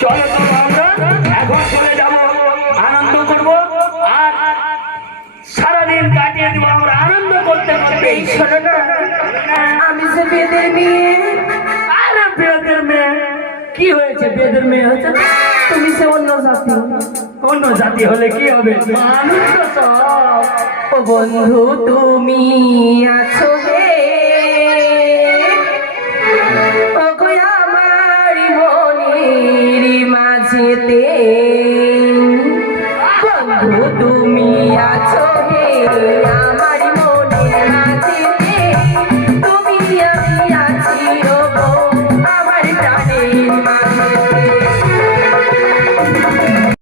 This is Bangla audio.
চলো আমরা এখন চলে যাব, আনন্দ করব আর সারাদিন কাটিয়ে দিব, আমরা আনন্দ করতে করতে। আমি যে বেদের মেয়ে। আরে বেদের মেয়ে কি হয়েছে? বেদের মেয়ে হচ্ছে তুমি সে অন্য জাতি। অন্য জাতি হলে কি হবে? মানুষ তো সব। ও বন্ধু তুমি আছো হে, ওগো আমার মনের মাঝেতে, বন্ধু তুমি আছো হে।